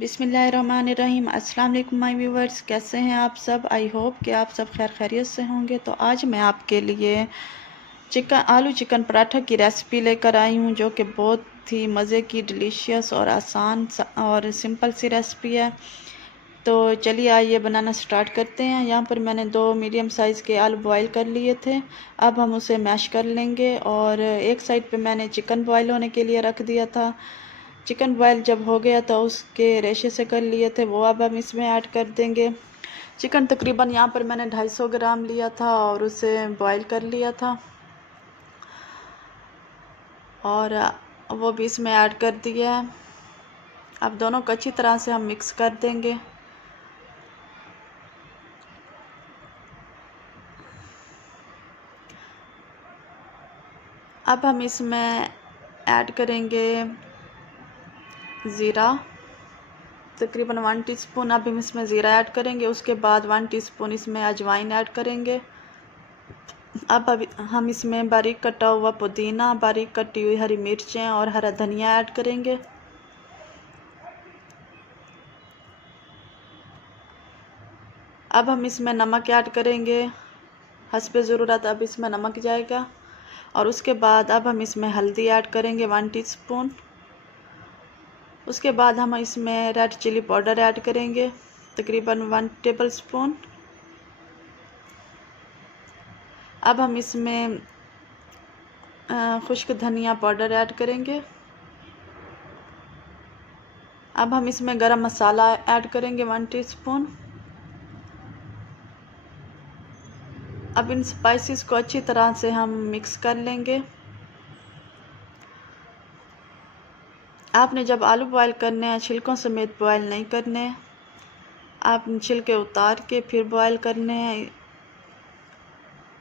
बिस्मिल्लाहिर्रहमानिर्रहीम। अस्सलाम वालेकुम माय व्यूवर्स, कैसे हैं आप सब। आई होप कि आप सब खैर खैरियत से होंगे। तो आज मैं आपके लिए आलू चिकन पराठा की रेसिपी लेकर आई हूं, जो कि बहुत ही मज़े की, डिलीशियस और आसान और सिंपल सी रेसिपी है। तो चलिए आइए बनाना स्टार्ट करते हैं। यहाँ पर मैंने 2 मीडियम साइज़ के आलू बॉईल कर लिए थे। अब हम उसे मैश कर लेंगे और एक साइड पे मैंने चिकन बॉईल होने के लिए रख दिया था। चिकन बॉयल जब हो गया तो उसके रेशे से कर लिए थे, वो अब हम इसमें ऐड कर देंगे। चिकन तकरीबन यहाँ पर मैंने 250 ग्राम लिया था और उसे बॉईल कर लिया था और वो भी इसमें ऐड कर दिया है। अब दोनों को अच्छी तरह से हम मिक्स कर देंगे। अब हम इसमें ऐड करेंगे ज़ीरा, तकरीबन 1 टीस्पून। अब हम इसमें ज़ीरा ऐड करेंगे। उसके बाद 1 टीस्पून इसमें अजवाइन ऐड करेंगे। अब हम इसमें बारीक कटा हुआ पुदीना, बारीक कटी हुई हरी मिर्चें और हरा धनिया ऐड करेंगे। अब हम इसमें नमक ऐड करेंगे हस्बे ज़रूरत। अब इसमें नमक जाएगा और उसके बाद अब हम इसमें हल्दी ऐड करेंगे 1 टीस्पून। उसके बाद हम इसमें रेड चिली पाउडर ऐड करेंगे तकरीबन 1 टेबल स्पून। अब हम इसमें खुश्क धनिया पाउडर ऐड करेंगे। अब हम इसमें गरम मसाला ऐड करेंगे 1 टीस्पून। अब इन स्पाइसेस को अच्छी तरह से हम मिक्स कर लेंगे। आपने जब आलू बॉयल करने हैं, छिलकों समेत बॉयल नहीं करने हैं, आप छिलके उतार के फिर बॉयल करने हैं।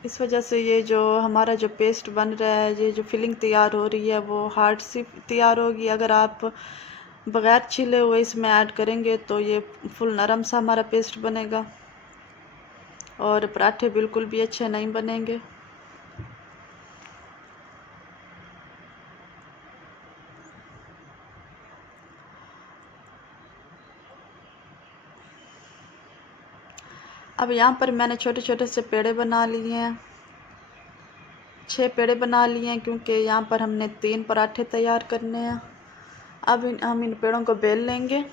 इस वजह से ये जो हमारा जो पेस्ट बन रहा है, ये जो फिलिंग तैयार हो रही है, वो हार्ड सी तैयार होगी। अगर आप बग़ैर छिले हुए इसमें ऐड करेंगे तो ये फुल नरम सा हमारा पेस्ट बनेगा और पराठे बिल्कुल भी अच्छे नहीं बनेंगे। अब यहाँ पर मैंने छोटे छोटे से पेड़े बना लिए हैं, 6 पेड़े बना लिए हैं, क्योंकि यहाँ पर हमने 3 पराठे तैयार करने हैं। अब हम इन पेड़ों को बेल लेंगे।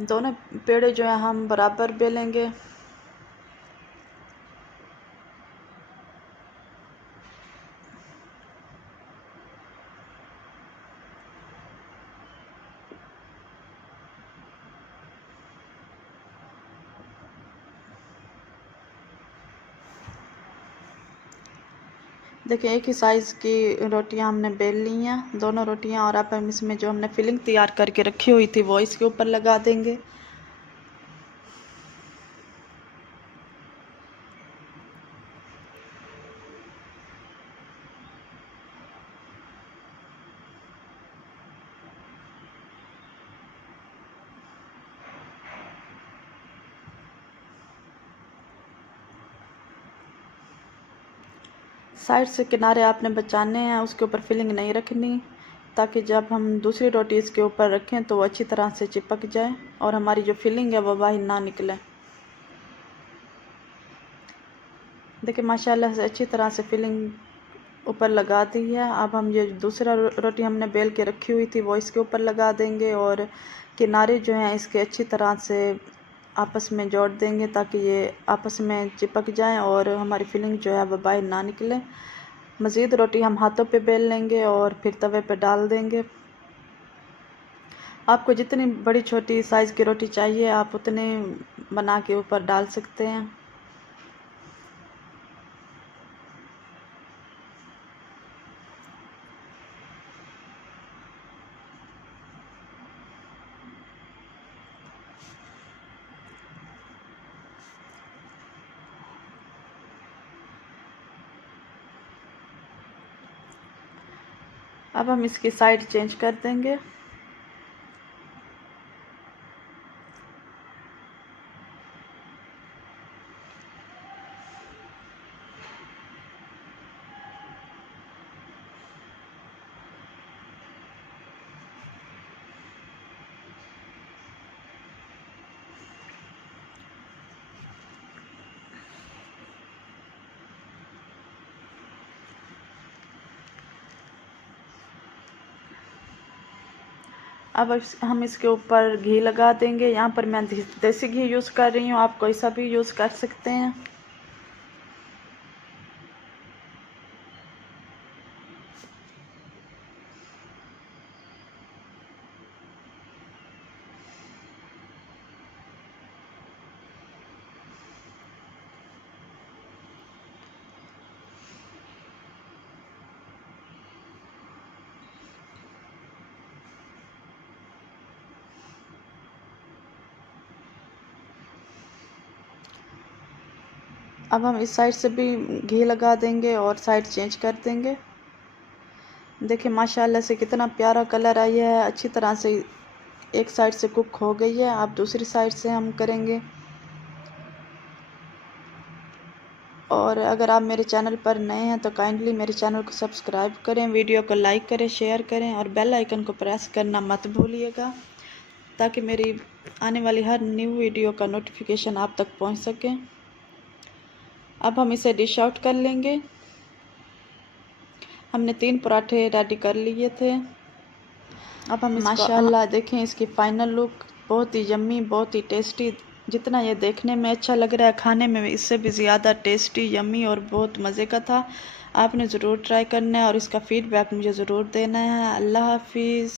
दोनों पेड़े जो है हम बराबर बेलेंगे। देखिए, एक ही साइज़ की रोटियां हमने बेल ली हैं, दोनों रोटियां। और अब हम इसमें जो हमने फिलिंग तैयार करके रखी हुई थी वो इसके ऊपर लगा देंगे। साइड से किनारे आपने बचाने हैं, उसके ऊपर फिलिंग नहीं रखनी, ताकि जब हम दूसरी रोटी इसके ऊपर रखें तो वो अच्छी तरह से चिपक जाए और हमारी जो फिलिंग है वो बाहर ना निकले। देखिए, माशाल्लाह से अच्छी तरह से फिलिंग ऊपर लगा दी है। अब हम ये दूसरा रोटी हमने बेल के रखी हुई थी वो इसके ऊपर लगा देंगे और किनारे जो हैं इसके अच्छी तरह से आपस में जोड़ देंगे, ताकि ये आपस में चिपक जाएं और हमारी फिलिंग जो है वो बाहर ना निकले। मज़ीद रोटी हम हाथों पे बेल लेंगे और फिर तवे पे डाल देंगे। आपको जितनी बड़ी छोटी साइज़ की रोटी चाहिए आप उतने बना के ऊपर डाल सकते हैं। अब हम इसकी साइड चेंज कर देंगे। अब हम इसके ऊपर घी लगा देंगे। यहाँ पर मैं देसी घी यूज़ कर रही हूँ, आप कोई सा भी यूज़ कर सकते हैं। अब हम इस साइड से भी घी लगा देंगे और साइड चेंज कर देंगे। देखिए माशाल्लाह से कितना प्यारा कलर आया है, अच्छी तरह से एक साइड से कुक हो गई है। अब दूसरी साइड से हम करेंगे। और अगर आप मेरे चैनल पर नए हैं तो काइंडली मेरे चैनल को सब्सक्राइब करें, वीडियो को लाइक करें, शेयर करें और बेल आइकन को प्रेस करना मत भूलिएगा, ताकि मेरी आने वाली हर न्यू वीडियो का नोटिफिकेशन आप तक पहुंच सके। अब हम इसे डिश आउट कर लेंगे। हमने 3 पराठे रेडी कर लिए थे। अब हम माशाल्लाह देखें इसकी फाइनल लुक बहुत ही यम्मी, बहुत ही टेस्टी। जितना ये देखने में अच्छा लग रहा है, खाने में इससे भी ज़्यादा टेस्टी, यम्मी और बहुत मज़े का था। आपने ज़रूर ट्राई करना है और इसका फ़ीडबैक मुझे ज़रूर देना है। अल्लाह हाफिज़।